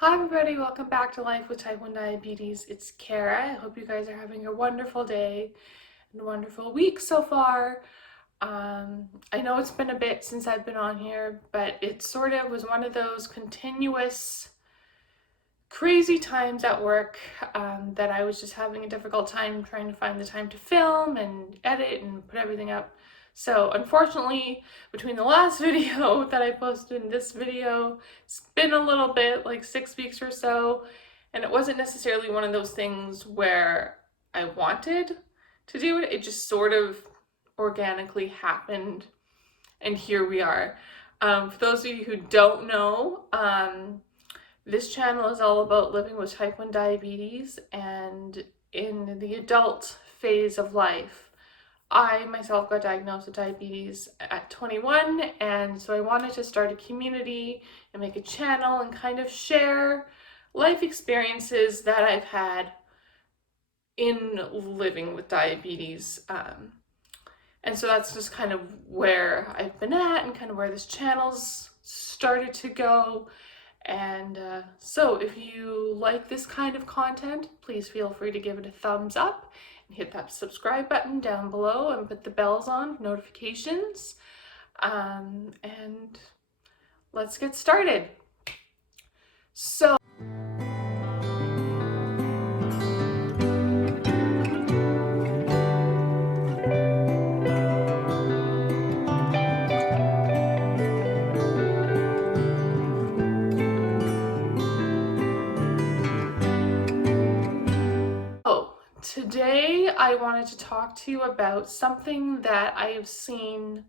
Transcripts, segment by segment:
Hi everybody, welcome back to Life with Type 1 Diabetes. It's Kara. I hope you guys are having a wonderful day and a wonderful week so far. I know it's been a bit since I've been on here, but it sort of was one of those continuous crazy times at work that I was just having a difficult time trying to find the time to film and edit and put everything up. So unfortunately, between the last video that I posted and this video, it's been a little bit, like 6 weeks or so, and it wasn't necessarily one of those things where I wanted to do it. It just sort of organically happened, and here we are. For those of you who don't know, this channel is all about living with type 1 diabetes, and in the adult phase of life, I myself got diagnosed with diabetes at 21, and so I wanted to start a community and make a channel and kind of share life experiences that I've had in living with diabetes. And so that's just kind of where I've been at and kind of where this channel's started to go. And so if you like this kind of content, please feel free to give it a thumbs up and hit that subscribe button down below and put the bells on for notifications. And let's get started. So today I wanted to talk to you about something that I have seen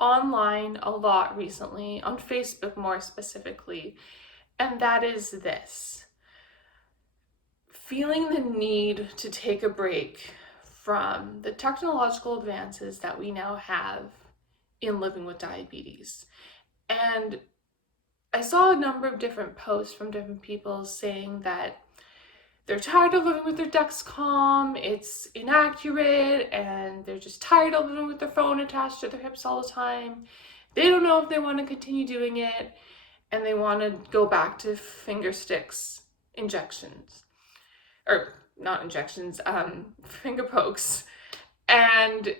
online a lot recently, on Facebook more specifically, and that is this: feeling the need to take a break from the technological advances that we now have in living with diabetes. And I saw a number of different posts from different people saying that they're tired of living with their Dexcom, it's inaccurate, and they're just tired of living with their phone attached to their hips all the time. They don't know if they want to continue doing it, and they want to go back to finger sticks injections. Or not injections, finger pokes. And,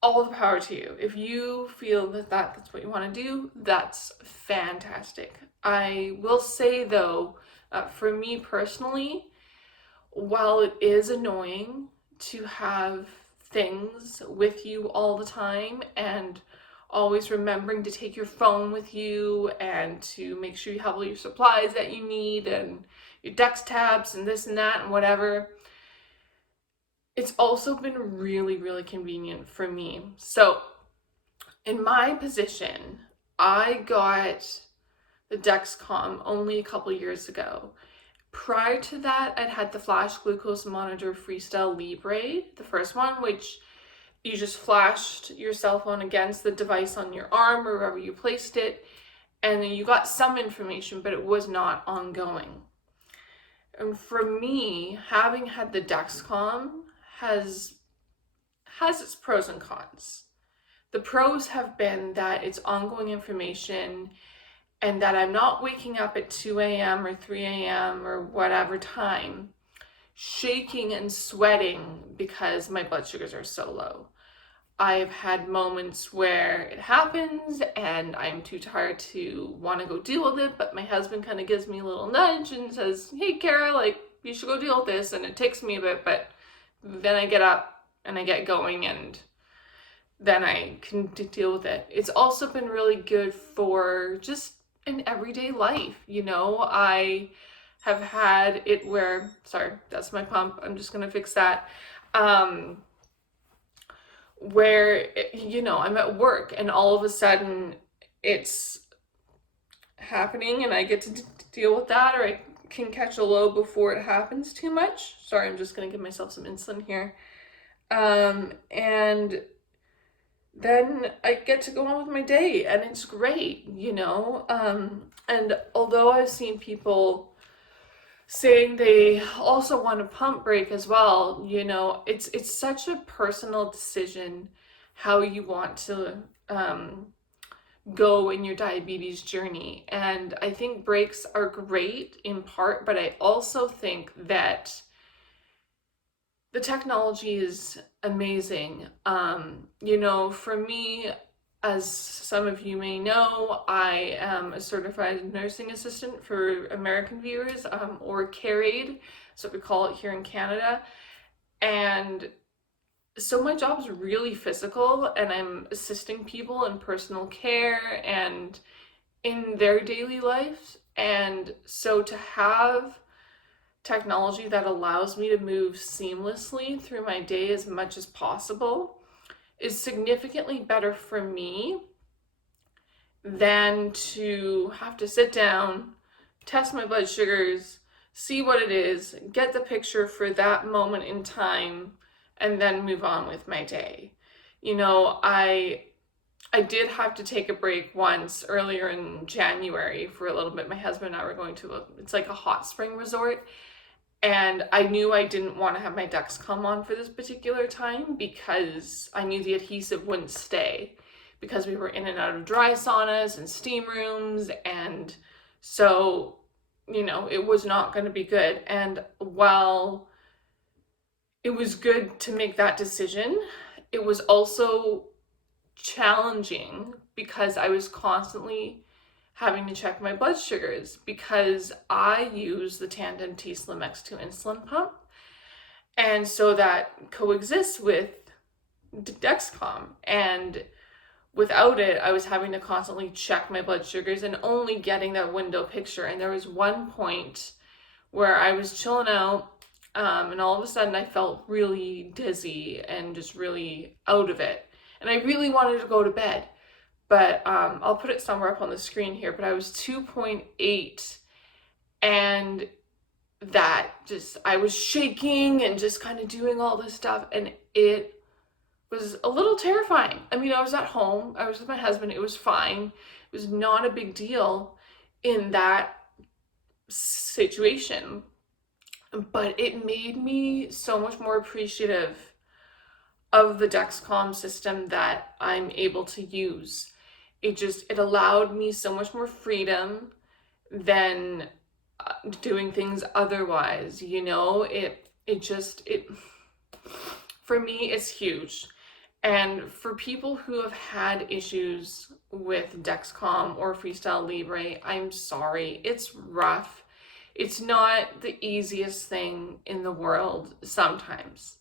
all the power to you. If you feel that that's what you want to do, that's fantastic. I will say though, for me personally, while it is annoying to have things with you all the time and always remembering to take your phone with you and to make sure you have all your supplies that you need and your Dex tabs and this and that and whatever, it's also been really, really convenient for me. So in my position, I got the Dexcom only a couple years ago. Prior to that, I'd had the Flash Glucose Monitor Freestyle Libre, the first one, which you just flashed your cell phone against the device on your arm or wherever you placed it, and then you got some information, but it was not ongoing. And for me, having had the Dexcom has its pros and cons. The pros have been that it's ongoing information and that I'm not waking up at 2 a.m. or 3 a.m. or whatever time, shaking and sweating because my blood sugars are so low. I've had moments where it happens and I'm too tired to want to go deal with it, but my husband kind of gives me a little nudge and says, hey Kara, like, you should go deal with this. And it takes me a bit, but then I get up and I get going and then I can deal with it. It's also been really good for just in everyday life. I have had it where, sorry, that's my pump, I'm just gonna fix that, where, I'm at work and all of a sudden it's happening and I get to deal with that, or I can catch a low before it happens too much. Sorry, I'm just gonna give myself some insulin here. And then I get to go on with my day and it's great, and although I've seen people saying they also want a pump break as well, it's such a personal decision how you want to go in your diabetes journey. And I think breaks are great in part, but I also think that the technology is amazing. For me, as some of you may know, I am a certified nursing assistant for American viewers, or care aide, so we call it here in Canada. And so my job's really physical, and I'm assisting people in personal care and in their daily life. And so to have technology that allows me to move seamlessly through my day as much as possible is significantly better for me than to have to sit down, test my blood sugars, see what it is, get the picture for that moment in time, and then move on with my day. I did have to take a break once earlier in January for a little bit. My husband and I were going to it's like a hot spring resort, and I knew I didn't want to have my Dexcom on for this particular time because I knew the adhesive wouldn't stay, because we were in and out of dry saunas and steam rooms, and so, it was not going to be good. And while it was good to make that decision, it was also challenging because I was constantly having to check my blood sugars because I use the T1D Slim X2 insulin pump. And so that coexists with Dexcom. And without it, I was having to constantly check my blood sugars and only getting that window picture. And there was one point where I was chilling out, and all of a sudden I felt really dizzy and just really out of it. And I really wanted to go to bed. But I'll put it somewhere up on the screen here, but I was 2.8, and I was shaking and just kind of doing all this stuff, and it was a little terrifying. I mean, I was at home, I was with my husband, it was fine. It was not a big deal in that situation, but it made me so much more appreciative of the Dexcom system that I'm able to use. It allowed me so much more freedom than doing things otherwise. For me, it's huge. And for people who have had issues with Dexcom or Freestyle Libre, I'm sorry, it's rough. It's not the easiest thing in the world sometimes.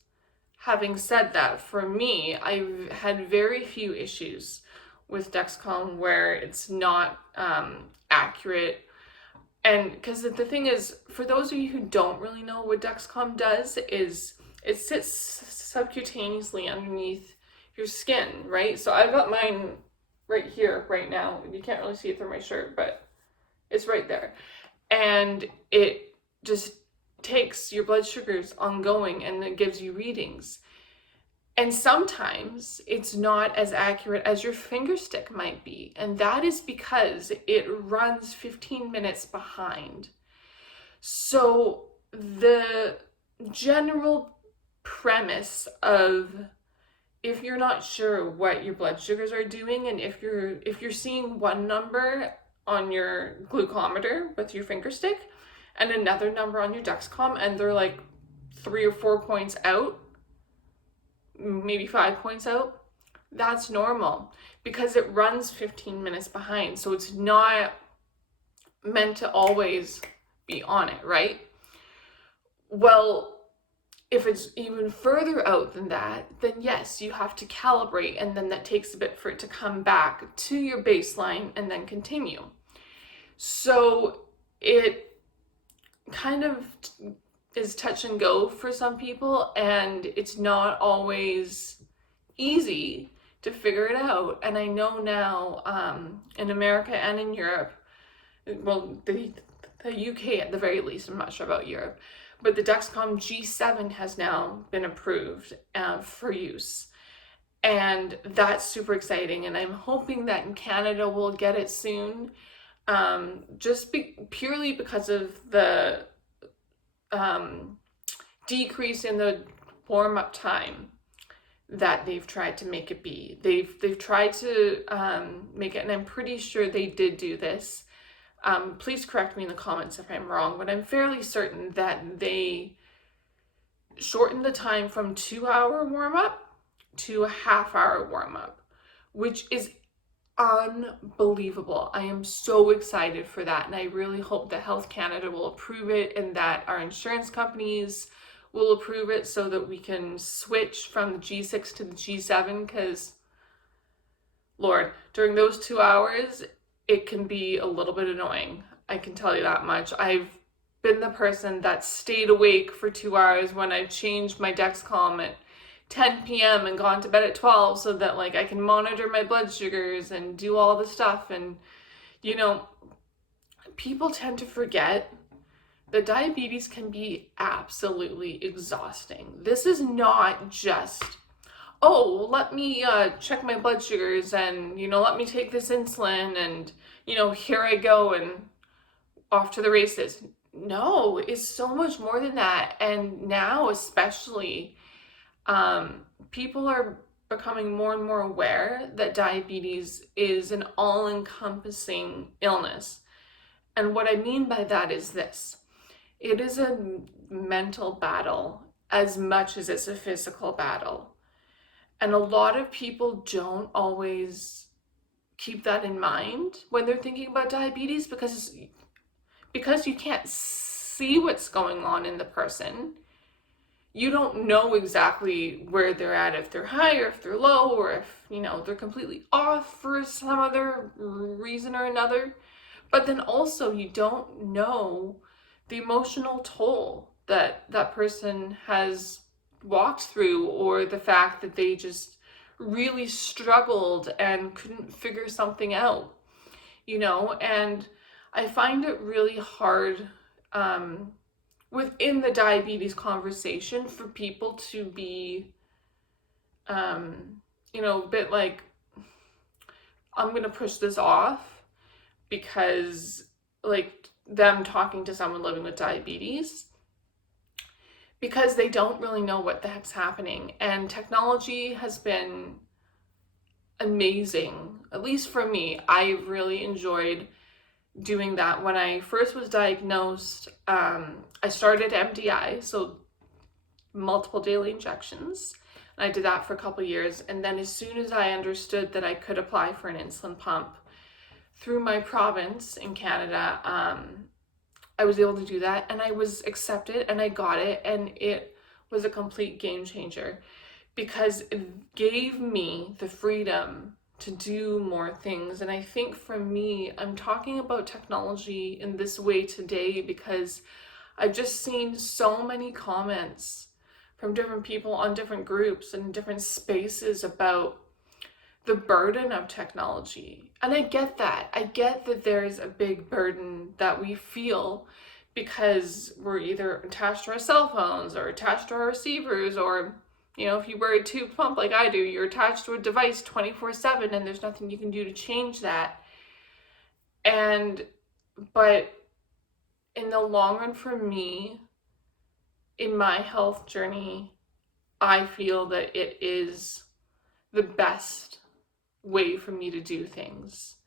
Having said that, for me, I've had very few issues with Dexcom where it's not accurate. And because the thing is, for those of you who don't really know what Dexcom does, is it sits subcutaneously underneath your skin, right? So I've got mine right here right now. You can't really see it through my shirt, but it's right there. And it just takes your blood sugars ongoing and it gives you readings. And sometimes it's not as accurate as your finger stick might be. And that is because it runs 15 minutes behind. So the general premise of, if you're not sure what your blood sugars are doing, and if you're seeing one number on your glucometer with your finger stick and another number on your Dexcom, and they're like 3 or 4 points out, maybe 5 points out, that's normal because it runs 15 minutes behind. So it's not meant to always be on it, right? Well, if it's even further out than that, then yes, you have to calibrate, and then that takes a bit for it to come back to your baseline and then continue. So it kind of is touch and go for some people, and it's not always easy to figure it out. And I know now in America and in Europe, well, the UK at the very least, I'm not sure about Europe, but the Dexcom G7 has now been approved for use. And that's super exciting. And I'm hoping that in Canada we'll get it soon, purely because of the decrease in the warm-up time. that they've tried to make it be. They've tried to make it, and I'm pretty sure they did do this. Please correct me in the comments if I'm wrong, but I'm fairly certain that they shortened the time from 2-hour warm-up to a half-hour warm-up, which is unbelievable. I am so excited for that, and I really hope that Health Canada will approve it and that our insurance companies will approve it so that we can switch from the G6 to the G7, because Lord, during those 2 hours, it can be a little bit annoying. I can tell you that much. I've been the person that stayed awake for 2 hours when I've changed my Dexcom at 10 p.m. and gone to bed at 12 so that like I can monitor my blood sugars and do all the stuff. And you know, people tend to forget that diabetes can be absolutely exhausting. This is not just, oh, let me check my blood sugars and, let me take this insulin and, here I go and off to the races. No, it's so much more than that. And now, especially, people are becoming more and more aware that diabetes is an all-encompassing illness. And what I mean by that is this. It is a mental battle as much as it's a physical battle. And a lot of people don't always keep that in mind when they're thinking about diabetes because you can't see what's going on in the person. You don't know exactly where they're at, if they're high or if they're low, or if, they're completely off for some other reason or another. But then also you don't know the emotional toll that that person has walked through, or the fact that they just really struggled and couldn't figure something out, and I find it really hard within the diabetes conversation for people to be a bit like, I'm gonna push this off because like them talking to someone living with diabetes, because they don't really know what the heck's happening. And technology has been amazing. At least for me, I really enjoyed doing that. When I first was diagnosed, I started MDI, so multiple daily injections. And I did that for a couple years. And then as soon as I understood that I could apply for an insulin pump through my province in Canada, I was able to do that, and I was accepted, and I got it, and it was a complete game changer because it gave me the freedom to do more things. And I think for me, I'm talking about technology in this way today because I've just seen so many comments from different people on different groups and different spaces about the burden of technology. And I get that. I get that there's a big burden that we feel because we're either attached to our cell phones or attached to our receivers, or, if you wear a tube pump like I do, you're attached to a device 24/7 and there's nothing you can do to change that. But in the long run for me, in my health journey, I feel that it is the best way for me to do things.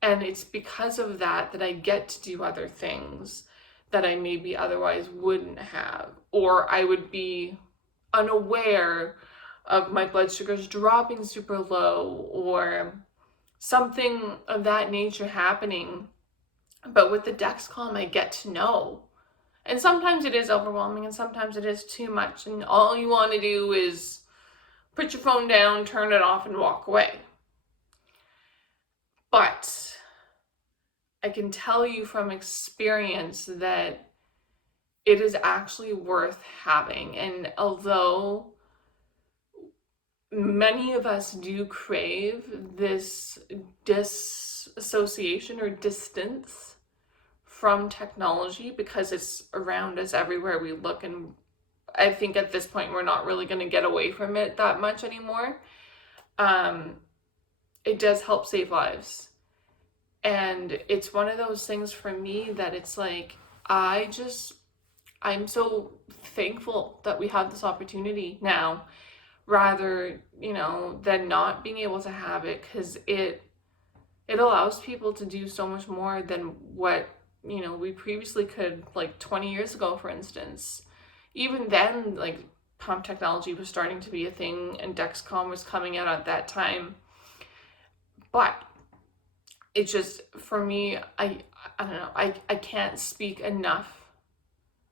And it's because of that that I get to do other things that I maybe otherwise wouldn't have, or I would be unaware of my blood sugars dropping super low or something of that nature happening. But with the Dexcom, I get to know. And sometimes it is overwhelming and sometimes it is too much, and all you want to do is put your phone down, turn it off, and walk away. But I can tell you from experience that it is actually worth having. And although many of us do crave this disassociation or distance from technology because it's around us everywhere we look, and I think at this point we're not really going to get away from it that much anymore, it does help save lives. And it's one of those things for me that it's like, I'm so thankful that we have this opportunity now rather, than not being able to have it, because it allows people to do so much more than what, we previously could, like 20 years ago, for instance. Even then, like, pump technology was starting to be a thing and Dexcom was coming out at that time. But it just, for me, I don't know, I can't speak enough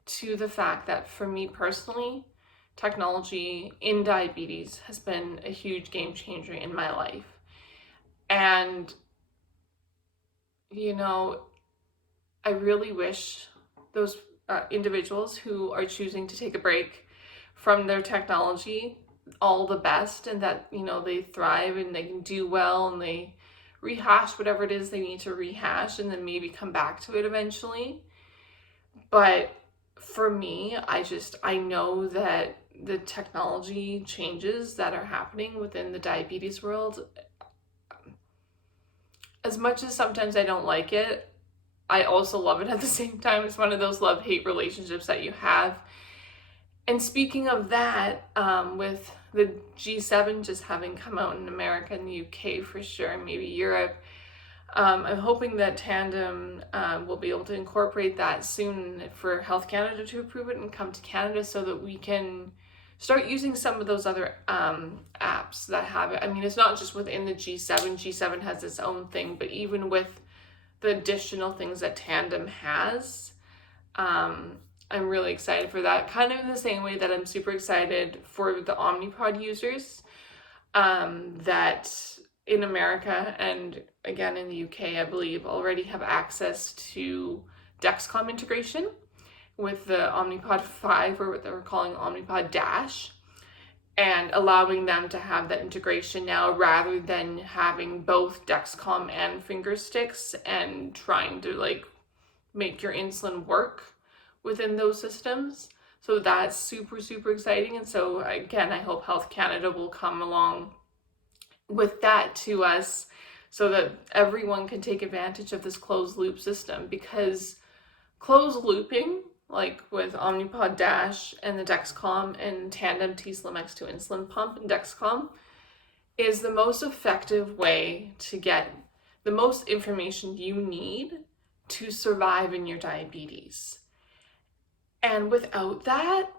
to the fact that for me personally, technology in diabetes has been a huge game changer in my life. And, I really wish those individuals who are choosing to take a break from their technology all the best, and that, they thrive and they can do well and they rehash whatever it is they need to rehash and then maybe come back to it eventually. But for me, I know that the technology changes that are happening within the diabetes world, as much as sometimes I don't like it, I also love it at the same time. It's one of those love-hate relationships that you have. And speaking of that, with the G7 just having come out in America and the UK for sure, and maybe Europe, I'm hoping that Tandem will be able to incorporate that soon for Health Canada to approve it and come to Canada so that we can start using some of those other apps that have it. I mean, it's not just within the G7. G7 has its own thing, but even with the additional things that Tandem has, I'm really excited for that. Kind of in the same way that I'm super excited for the Omnipod users, that in America and again in the UK, I believe, already have access to Dexcom integration with the Omnipod 5, or what they were calling Omnipod Dash, and allowing them to have that integration now rather than having both Dexcom and finger sticks and trying to like make your insulin work within those systems. So that's super, super exciting. And so again, I hope Health Canada will come along with that to us so that everyone can take advantage of this closed loop system, because closed looping, like with Omnipod Dash and the Dexcom and Tandem t:slim X2 insulin pump and Dexcom, is the most effective way to get the most information you need to survive in your diabetes. And without that,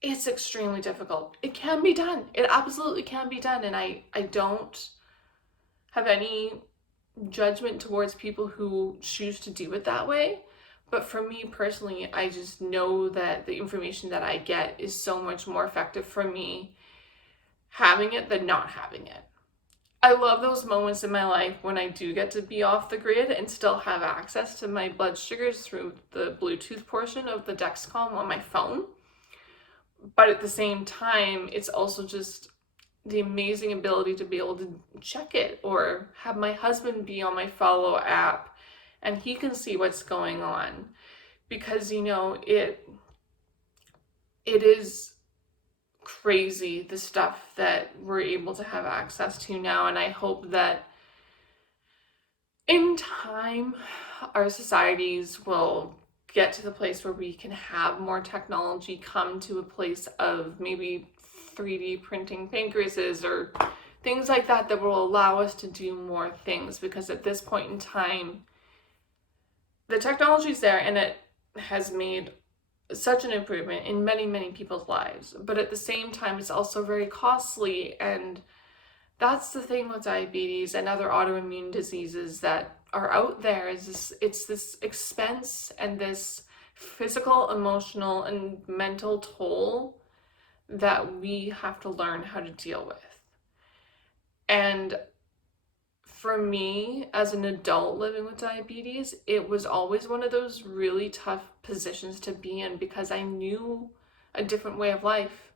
it's extremely difficult. It can be done. It absolutely can be done. And I don't have any judgment towards people who choose to do it that way. But for me personally, I just know that the information that I get is so much more effective for me having it than not having it. I love those moments in my life when I do get to be off the grid and still have access to my blood sugars through the Bluetooth portion of the Dexcom on my phone. But at the same time, it's also just the amazing ability to be able to check it, or have my husband be on my Follow app and he can see what's going on, because it is crazy the stuff that we're able to have access to now. And I hope that in time our societies will get to the place where we can have more technology come to a place of maybe 3D printing pancreases or things like that that will allow us to do more things, because at this point in time the technology is there and it has made such an improvement in many, many people's lives. But at the same time, it's also very costly. And that's the thing with diabetes and other autoimmune diseases that are out there, is it's this expense and this physical, emotional, and mental toll that we have to learn how to deal with. And for me, as an adult living with diabetes, it was always one of those really tough positions to be in, because I knew a different way of life.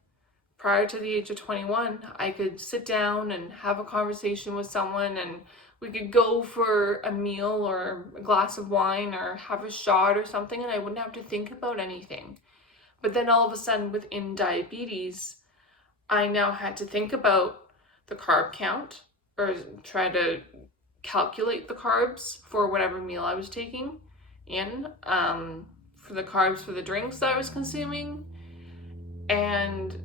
Prior to the age of 21, I could sit down and have a conversation with someone, and we could go for a meal or a glass of wine or have a shot or something, and I wouldn't have to think about anything. But then all of a sudden, within diabetes, I now had to think about the carb count, or try to calculate the carbs for whatever meal I was taking in, for the carbs for the drinks that I was consuming, and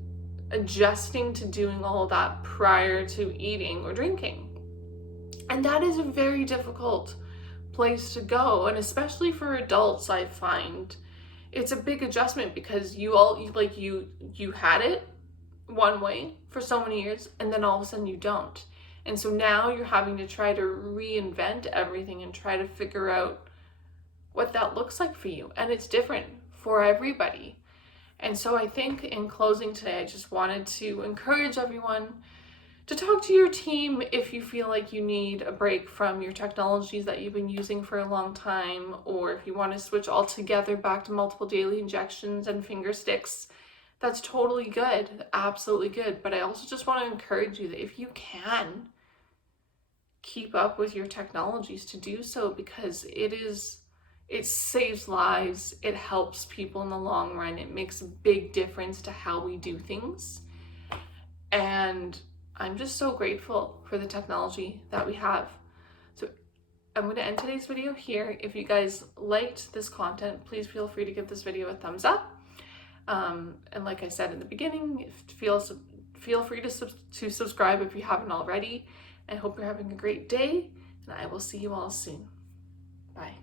adjusting to doing all of that prior to eating or drinking. And that is a very difficult place to go, and especially for adults, I find it's a big adjustment because you had it one way for so many years, and then all of a sudden you don't. And so now you're having to try to reinvent everything and try to figure out what that looks like for you. And it's different for everybody. And so I think in closing today, I just wanted to encourage everyone to talk to your team if you feel like you need a break from your technologies that you've been using for a long time, or if you want to switch altogether back to multiple daily injections and finger sticks. That's totally good, absolutely good. But I also just want to encourage you that if you can, keep up with your technologies to do so, because it saves lives, it helps people in the long run, it makes a big difference to how we do things. And I'm just so grateful for the technology that we have. So I'm going to end today's video here. If you guys liked this content, please feel free to give this video a thumbs up. And like I said in the beginning, feel free to subscribe if you haven't already. I hope you're having a great day, and I will see you all soon. Bye.